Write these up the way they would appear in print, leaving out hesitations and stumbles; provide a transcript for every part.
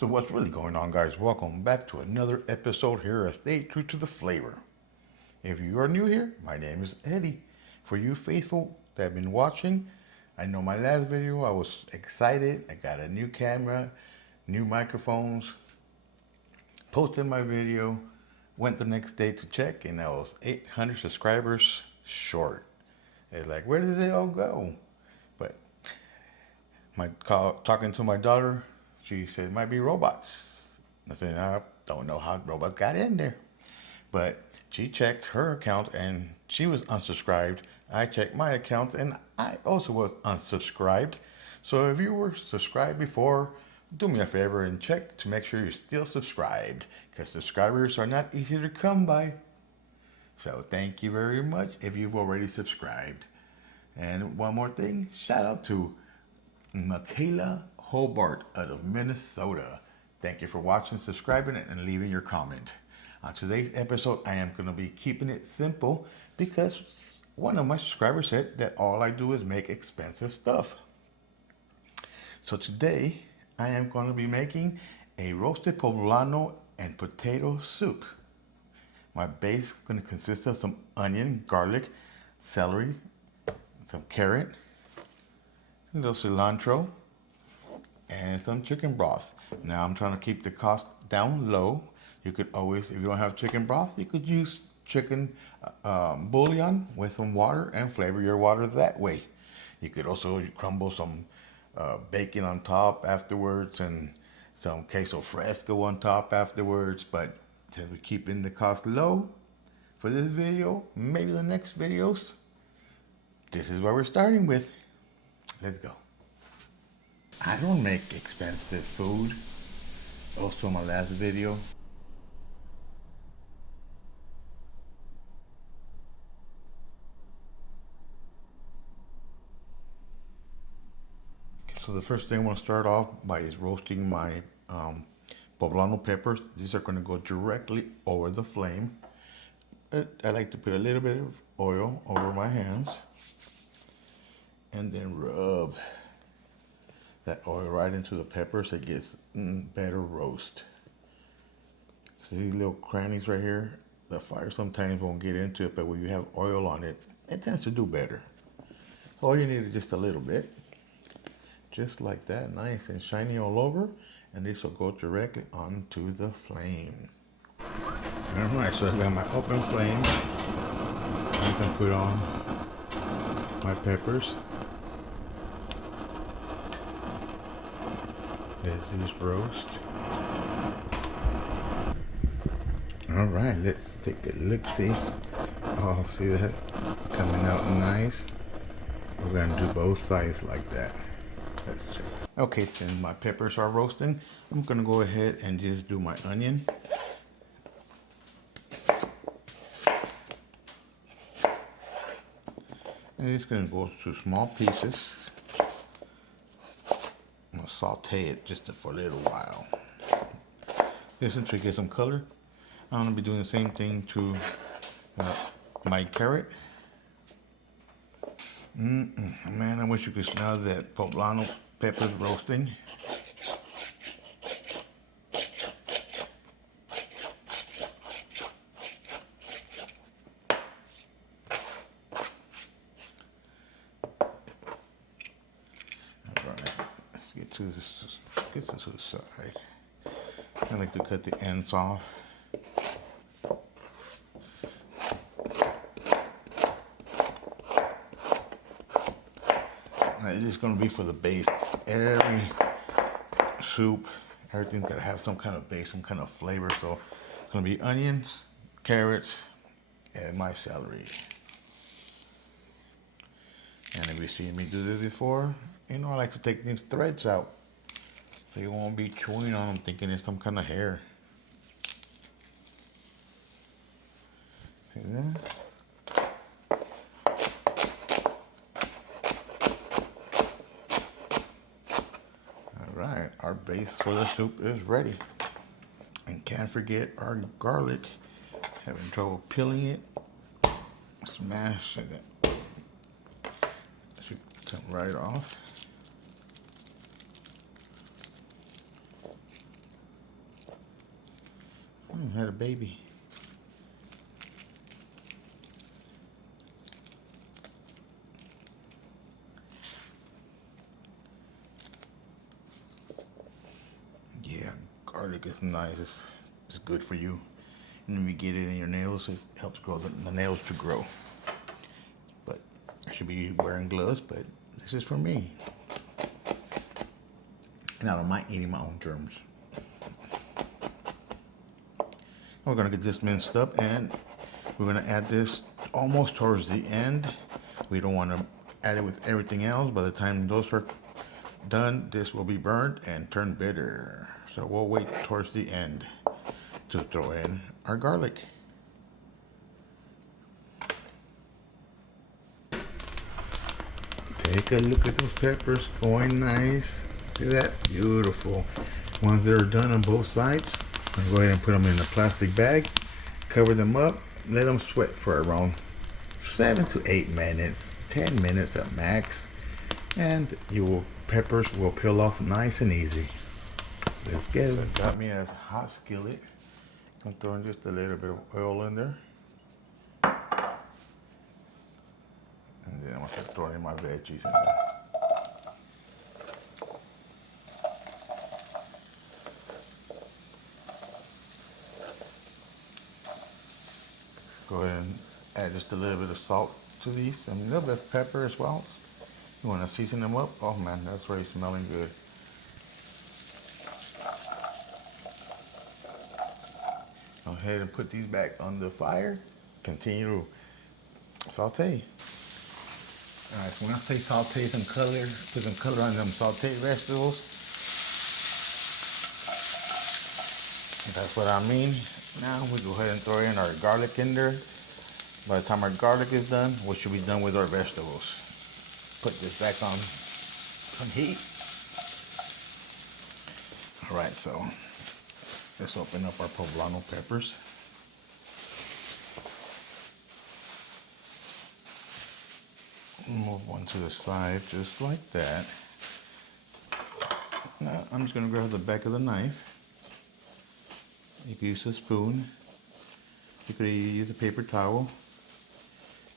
So what's really going on, guys? Welcome back to another episode here at Stay True to the Flavor. If you are new here, my name is Eddie. For you faithful that have been watching, I know my last video I was excited. I got a new camera, new microphones, posted my video, went the next day to check, and I was 800 subscribers short. It's like, where did they all go? But talking to my daughter, she said it might be robots. I said, I don't know how robots got in there. But she checked her account and she was unsubscribed. I checked my account and I also was unsubscribed. So if you were subscribed before, do me a favor and check to make sure you're still subscribed, because subscribers are not easy to come by. So thank you very much if you've already subscribed. And one more thing, shout out to Michaela Hobart out of Minnesota. Thank you for watching, subscribing, and leaving your comment. On today's episode, I am going to be keeping it simple because one of my subscribers said that all I do is make expensive stuff. So today, I am going to be making a roasted poblano and potato soup. My base is going to consist of some onion, garlic, celery, some carrot, a little cilantro, and some chicken broth. Now I'm trying to keep the cost down low. You could always, if you don't have chicken broth, you could use chicken bouillon with some water and flavor your water that way. You could also crumble some bacon on top afterwards and some queso fresco on top afterwards. But since we're keeping the cost low for this video, maybe the next videos, this is what we're starting with. Let's go. I don't make expensive food. Also my last video. So the first thing I want to start off by is roasting my poblano peppers. These are going to go directly over the flame. I like to put a little bit of oil over my hands and then rub that oil right into the peppers. It gets better roast. See these little crannies right here? The fire sometimes won't get into it, but when you have oil on it, it tends to do better. So all you need is just a little bit. Just like that, nice and shiny all over. And this will go directly onto the flame. Alright, so I got my open flame. I can put on my peppers. Let these roast. Alright, let's take a look-see. Oh, see that? Coming out nice. We're going to do both sides like that. Let's check. Okay, since my peppers are roasting, I'm going to go ahead and just do my onion. And it's going to go to small pieces. I'm going to saute it just for a little while. Just until it gets some color. I'm going to be doing the same thing to my carrot. Man, I wish you could smell that poblano peppers roasting. Alright, let's get to the side. I like to cut the ends off. It's just going to be for the base. Every soup, everything's got to have some kind of base, some kind of flavor. So it's going to be onions, carrots, and my celery. And if you've seen me do this before, you know I like to take these threads out, so you won't be chewing on them thinking it's some kind of hair. See that? Alright, our base for the soup is ready. And can't forget our garlic. Having trouble peeling it. Smash it. Should come right off. I had a baby. Yeah, garlic is nice. It's good for you. And if you get it in your nails, it helps grow the nails to grow. But I should be wearing gloves, but this is for me. And I don't mind eating my own germs. We're gonna get this minced up, and we're gonna add this almost towards the end. We don't want to add it with everything else. By the time those are done, this will be burnt and turn bitter. So we'll wait towards the end to throw in our garlic. Take a look at those peppers going nice. See that? Beautiful. Once they're done on both sides, I'm going to go ahead and put them in a plastic bag, cover them up, let them sweat for around 7 to 8 minutes, 10 minutes at max, and your peppers will peel off nice and easy. Let's get it. Got me a hot skillet. I'm throwing just a little bit of oil in there. And then I'm going to start throwing in my veggies in there. Go ahead and add just a little bit of salt to these and a little bit of pepper as well. You want to season them up? Oh man, that's already smelling good. Go ahead and put these back on the fire. Continue to saute. Alright, so when I say saute some color, put some color on them sauteed vegetables. That's what I mean. Now we go ahead and throw in our garlic in there. By the time our garlic is done, we should be done with our vegetables. Put this back on some heat. Alright, so let's open up our poblano peppers. Move one to the side just like that. Now I'm just going to grab the back of the knife. You can use a spoon. You could use a paper towel.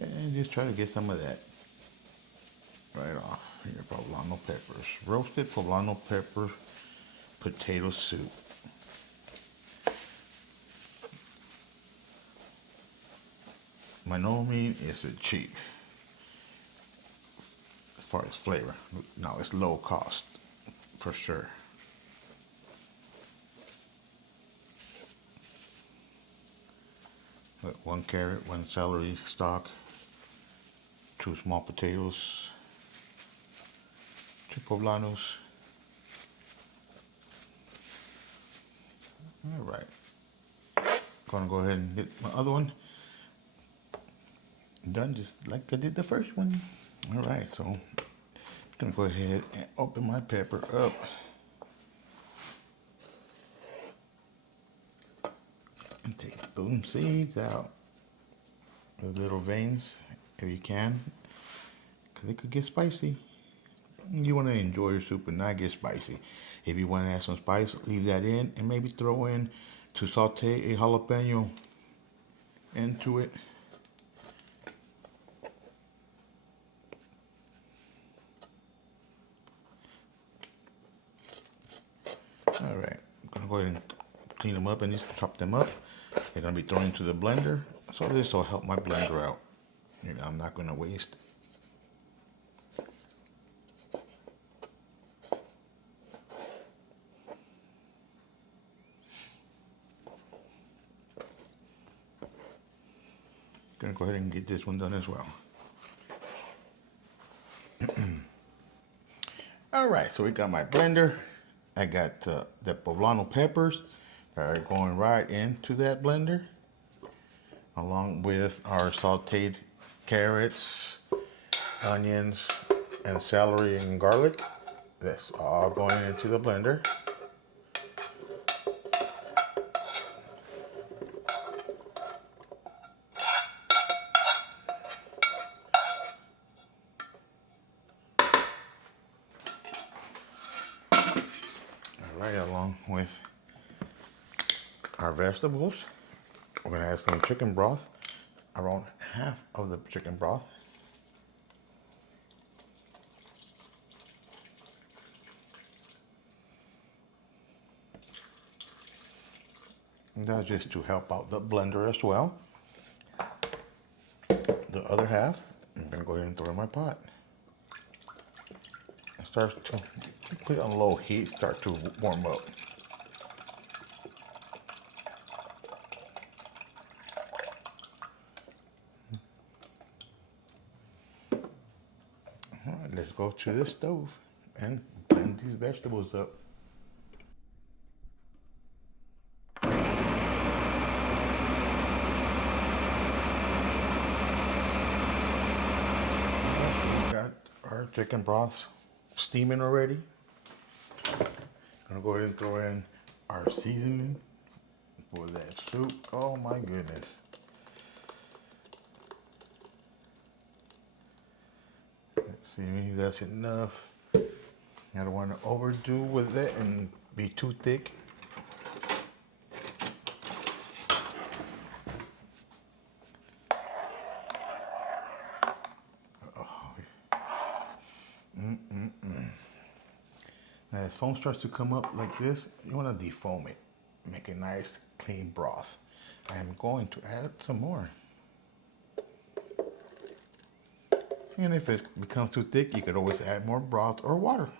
And just try to get some of that right off your poblano peppers. Roasted poblano pepper potato soup. By no means is it cheap as far as flavor. No, it's low cost for sure. One carrot, one celery stalk, 2 small potatoes, 2 poblanos. All right. Gonna go ahead and get my other one done just like I did the first one. All right, so I'm gonna go ahead and open my pepper up. And take those seeds out, the little veins, if you can, because it could get spicy. You want to enjoy your soup and not get spicy. If you want to add some spice, leave that in and maybe throw in to saute a jalapeno into it. All right, I'm gonna go ahead and clean them up and just chop them up. They're gonna be thrown into the blender, so this will help my blender out. You know, I'm not gonna waste. Gonna go ahead and get this one done as well. All right, so we got my blender. I got the poblano peppers that are going right into that blender, along with our sauteed carrots, onions, and celery and garlic. That's all going into the blender. All right, along with our vegetables. We're gonna add some chicken broth, around half of the chicken broth. And that's just to help out the blender as well. The other half, I'm gonna go ahead and throw in my pot. It starts to put it on low heat, start to warm up. All right, let's go to the stove and blend these vegetables up. Our chicken broth steaming already. Gonna go ahead and throw in our seasoning for that soup. Oh my goodness. Let's see, maybe that's enough. I don't want to overdo with it and be too thick. Now, as foam starts to come up like this, you want to defoam it. Make a nice, clean broth. I am going to add some more. And if it becomes too thick, you could always add more broth or water.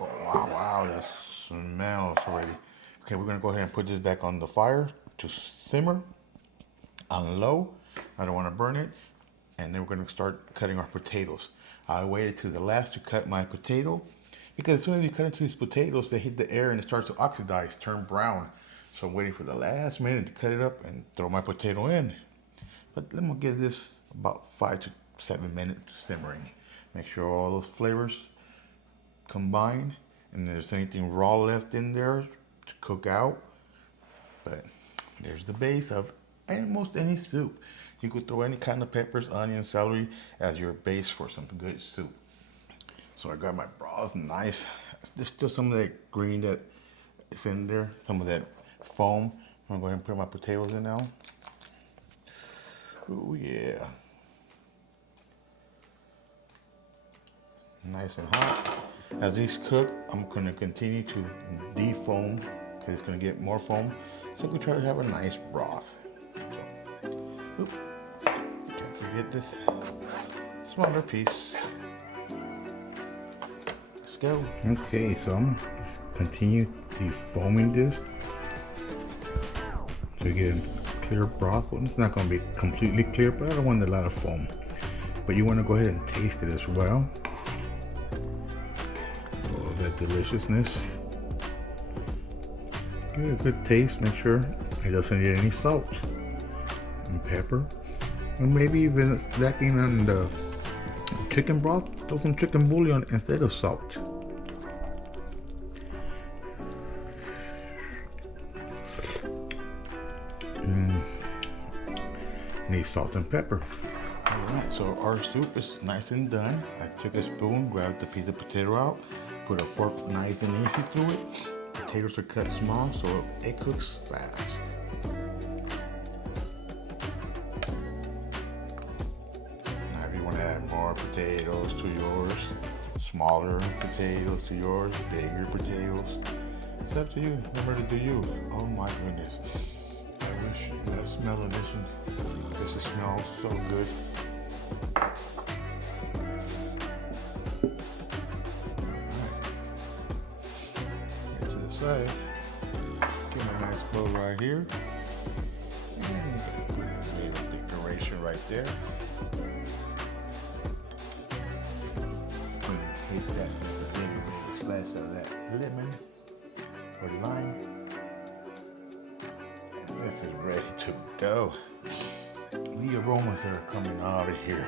Oh, wow, that smells already. Okay, we're going to go ahead and put this back on the fire to simmer on low. I don't want to burn it. And then we're going to start cutting our potatoes. I waited to the last to cut my potato because as soon as you cut into these potatoes, they hit the air and it starts to oxidize, turn brown. So I'm waiting for the last minute to cut it up and throw my potato in. But I'm going to give this about 5 to 7 minutes simmering. Make sure all those flavors combine and if there's anything raw left in there to cook out. But there's the base of almost any soup. You could throw any kind of peppers, onions, celery as your base for some good soup. So I got my broth nice. There's still some of that green that is in there, some of that foam. I'm going to go ahead and put my potatoes in now. Oh yeah. Nice and hot. As these cook, I'm going to continue to defoam because it's going to get more foam. So we try to have a nice broth. So, can't forget this smaller piece. Let's go. Okay, so I'm continue defoaming this to get a clear broth. Well, it's not going to be completely clear, but I don't want a lot of foam. But you want to go ahead and taste it as well. Oh, that deliciousness. Give it a good taste. Make sure it doesn't need any salt and pepper. And maybe even lacking on the chicken broth, throw some chicken bouillon instead of salt. Need salt and pepper. Alright, so our soup is nice and done. I took a spoon, grabbed the piece of potato out, put a fork nice and easy through it. Potatoes are cut small so it cooks fast. Now if you want to add more potatoes to yours, smaller potatoes to yours, bigger potatoes, it's up to you. Remember to do you. Oh my goodness. I wish the smell of this smells so good. Get to the side. Get a nice bow right here. And put a little decoration right there. Hit that with a little splash of that lemon or lime. And this is ready to go. The aromas are coming out of here.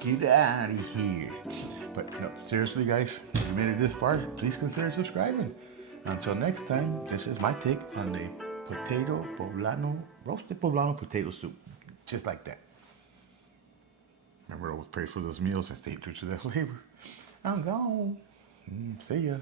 Get out of here. But no, seriously guys, if you made it this far, please consider subscribing. Until next time, this is my take on the roasted poblano potato soup. Just like that. Remember, I always pray for those meals and stay true to that flavor. I'm gone. See ya.